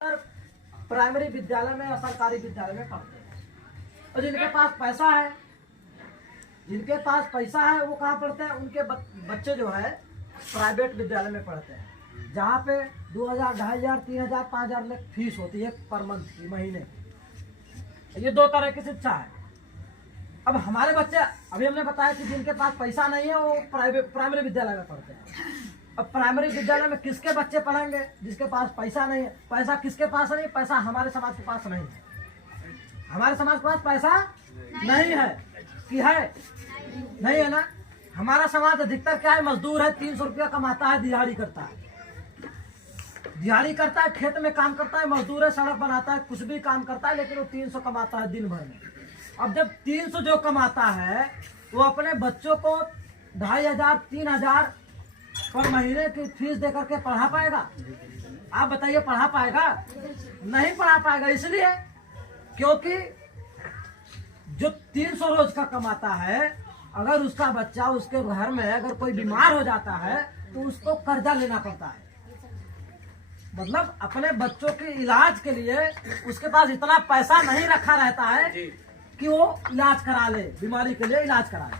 Primary विद्यालय में या सरकारी विद्यालय में पढ़ते हैं। और जिनके पास पैसा है वो कहाँ पढ़ते हैं? उनके बच्चे जो है प्राइवेट विद्यालय में पढ़ते हैं, जहाँ पे 2000, 2500, 3000, 5000 फीस होती है पर मंथ की, महीने। ये दो तरह की शिक्षा है। अब हमारे बच्चे, अभी हमने बताया कि जिनके पास पैसा नहीं है वो प्राइमरी विद्यालय में पढ़ते हैं। अब प्राइमरी विद्यालय में किसके बच्चे पढ़ेंगे? जिसके पास पैसा नहीं है। पैसा किसके पास नहीं? पैसा हमारे समाज के पास नहीं है। हमारे समाज के पास पैसा नहीं है कि है? नहीं है ना। हमारा समाज अधिकतर क्या है? मजदूर है, 300 रुपया कमाता है, दिहाड़ी करता है, खेत में काम करता है, मजदूर है, सड़क बनाता है, कुछ भी काम करता है, लेकिन वो 300 कमाता है दिन भर में। अब जब 300 जो कमाता है वो अपने बच्चों को 2500, 3000 पर महीने की फीस दे करके पढ़ा पाएगा? आप बताइए, पढ़ा पाएगा? नहीं पढ़ा पाएगा। इसलिए क्योंकि जो 300 रोज का कमाता है, अगर उसका बच्चा उसके घर में अगर कोई बीमार हो जाता है तो उसको कर्जा लेना पड़ता है। मतलब अपने बच्चों के इलाज के लिए उसके पास इतना पैसा नहीं रखा रहता है कि वो इलाज करा ले, बीमारी के लिए इलाज करा ले,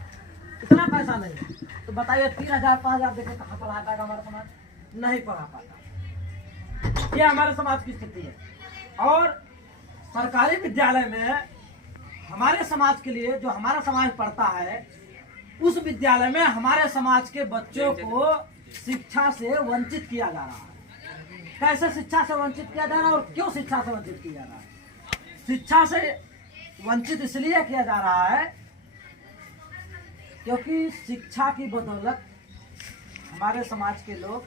इतना पैसा नहीं। तो बताइए 3000, 5000 देखे कहाँ पढ़ा पाएगा हमारा समाज? नहीं पढ़ा पाता। ये हमारे समाज की स्थिति है। और सरकारी विद्यालय में हमारे समाज के लिए, जो हमारा समाज पढ़ता है, उस विद्यालय में हमारे समाज के बच्चों को शिक्षा से वंचित किया जा रहा है। कैसे शिक्षा से वंचित किया जा रहा है और क्यों शिक्षा से वंचित किया जा रहा है? शिक्षा से वंचित इसलिए किया जा रहा है क्योंकि शिक्षा की बदौलत हमारे समाज के लोग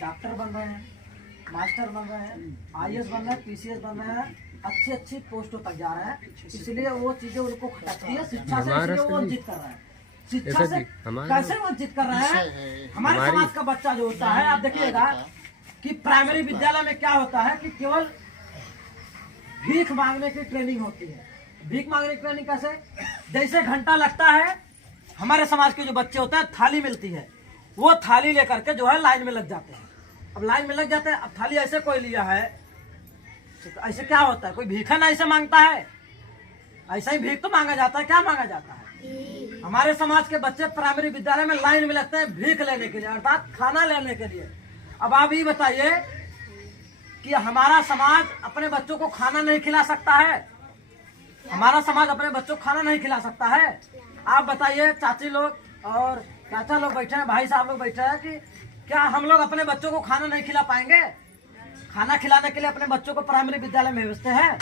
डॉक्टर बन रहे हैं, मास्टर बन रहे हैं, IAS बन रहे हैं, PCS बन रहे हैं, अच्छी पोस्टों तक जा रहे हैं। इसलिए वो चीजें उनको खटकती है। शिक्षा से इसलिए वो वंचित कर रहे हैं। शिक्षा से कैसे वंचित कर रहे हैं? हमारे समाज का बच्चा जो होता है, आप देखिएगा कि प्राइमरी विद्यालय में क्या होता है कि केवल भीख मांगने की ट्रेनिंग होती है। भीख मांगने की ट्रेनिंग कैसे? जैसे घंटा लगता है, हमारे समाज के जो बच्चे होते हैं, थाली मिलती है, वो थाली लेकर के जो है लाइन में लग जाते हैं। अब लाइन में लग जाते हैं, अब थाली ऐसे कोई लिया है तो ऐसे क्या होता है? कोई भीख ना ऐसे मांगता है? ऐसा ही भीख तो मांगा जाता है। क्या मांगा जाता है? हमारे समाज के बच्चे प्राइमरी विद्यालय में लाइन में लगते हैं भीख लेने के लिए, अर्थात खाना लेने के लिए। अब आप ये बताइए कि हमारा समाज अपने बच्चों को खाना नहीं खिला सकता है? हमारा समाज अपने बच्चों को खाना नहीं खिला सकता है? आप बताइए, चाची लोग और चाचा लोग बैठे हैं, भाई साहब लोग बैठे हैं, कि क्या हम लोग अपने बच्चों को खाना नहीं खिला पाएंगे? खाना खिलाने के लिए अपने बच्चों को प्राइमरी विद्यालय में भेजते हैं,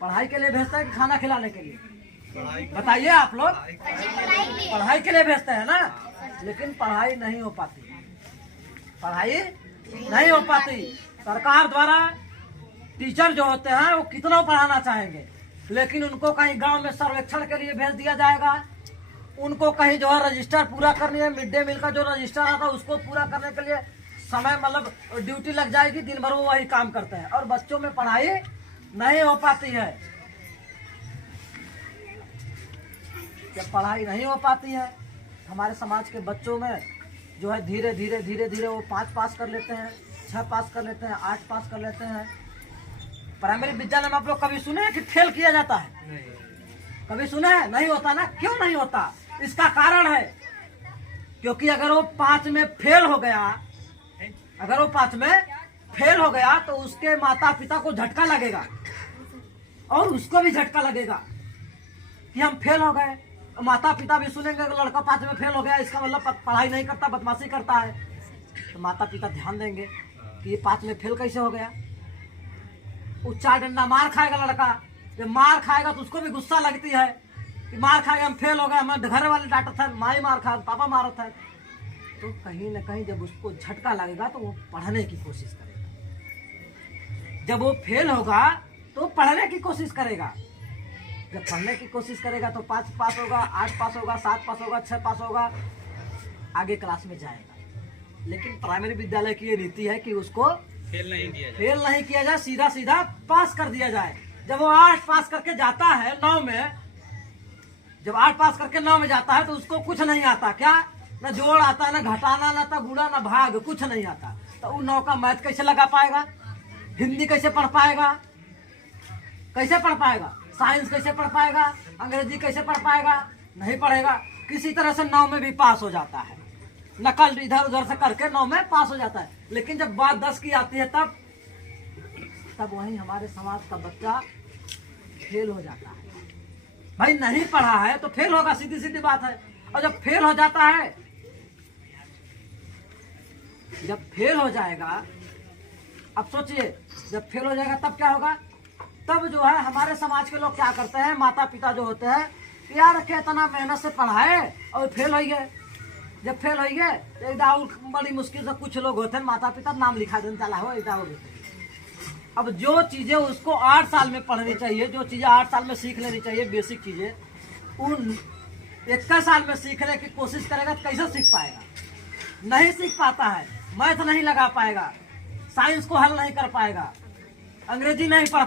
पढ़ाई के लिए भेजते हैं कि खाना खिलाने के लिए? बताइए आप लोग। पढ़ाई के लिए भेजते हैं ना, लेकिन पढ़ाई नहीं हो पाती। पढ़ाई नहीं हो पाती। सरकार द्वारा टीचर जो होते हैं वो कितना पढ़ाना चाहेंगे, लेकिन उनको कहीं गांव में सर्वेक्षण के लिए भेज दिया जाएगा, उनको कहीं जो है रजिस्टर पूरा करनी है, मिड डे मील का जो रजिस्टर आता है उसको पूरा करने के लिए समय, मतलब ड्यूटी लग जाएगी, दिन भर वो वही काम करते हैं और बच्चों में पढ़ाई नहीं हो पाती है। जब पढ़ाई नहीं हो पाती है, हमारे समाज के बच्चों में जो है धीरे धीरे वो 5 पास कर लेते हैं, 6 पास कर लेते हैं, 8 पास कर लेते हैं। प्राइमरी विद्यालय में आप लोग कभी सुने हैं कि फेल किया जाता है? कभी सुने हैं? नहीं होता ना। क्यों नहीं होता? इसका कारण है क्योंकि अगर वो 5 में फेल हो गया, तो उसके माता पिता को झटका लगेगा और उसको भी झटका लगेगा कि हम फेल हो गए। माता पिता भी सुनेंगे कि लड़का 5 में फेल हो गया, इसका मतलब पढ़ाई नहीं करता, बदमाशी करता है। तो माता पिता ध्यान देंगे कि ये 5 में फेल कैसे हो गया। वो 4 डंडा मार खाएगा लड़का। जब मार खाएगा तो उसको भी गुस्सा लगती है कि मार खाएगा, हम फेल हो गए, हम घर वाले डांटत है, माई मार खा, पापा मारत है। तो कहीं ना कहीं जब उसको झटका लगेगा तो वो पढ़ने की कोशिश करेगा। जब वो फेल होगा तो पढ़ने की कोशिश करेगा। जब पढ़ने की कोशिश करेगा तो 5 पास होगा, 8 पास होगा, 7 पास होगा, 6 पास होगा, आगे क्लास में जाएगा। लेकिन प्राइमरी विद्यालय की ये नीति है कि उसको फेल नहीं किया जाए, सीधा पास कर दिया जाए। जब वो 8 पास करके जाता है 9 में, जब 8 पास करके 9 में जाता है तो उसको कुछ नहीं आता। क्या? ना जोड़ आता, ना घटाना, ना गुणा, ना भाग, कुछ नहीं आता। तो वो 9 का मैथ कैसे लगा पाएगा? हिंदी कैसे पढ़ पाएगा? कैसे पढ़ पाएगा? साइंस कैसे पढ़ पाएगा? अंग्रेजी कैसे पढ़ पाएगा? नहीं पढ़ेगा। किसी तरह से 9 में भी पास हो जाता है, नकल इधर उधर से करके 9 में पास हो जाता है। लेकिन जब बात 10 की आती है तब वहीं हमारे समाज का बच्चा फेल हो जाता है। भाई नहीं पढ़ा है तो फेल होगा, सीधी सीधी बात है। और जब फेल हो जाता है, जब फेल हो जाएगा, अब सोचिए जब फेल हो जाएगा तब क्या होगा? तब जो है हमारे समाज के लोग क्या करते हैं, माता पिता जो होते हैं, यार के इतना मेहनत से पढ़ाए और फेल हो गए। जब फेल हो गए तो एकदम बड़ी मुश्किल से कुछ लोग होते हैं, माता पिता नाम लिखा देने चला हो एकदम हो गए। अब जो चीजें उसको 8 साल में पढ़नी चाहिए, जो चीजें 8 साल में सीख लेनी चाहिए, बेसिक चीजें, उन 21 साल में सीखने की कोशिश करेगा तो कैसे सीख पाएगा? नहीं सीख पाता है। मैथ नहीं लगा पाएगा, साइंस को हल नहीं कर पाएगा, अंग्रेजी नहीं पढ़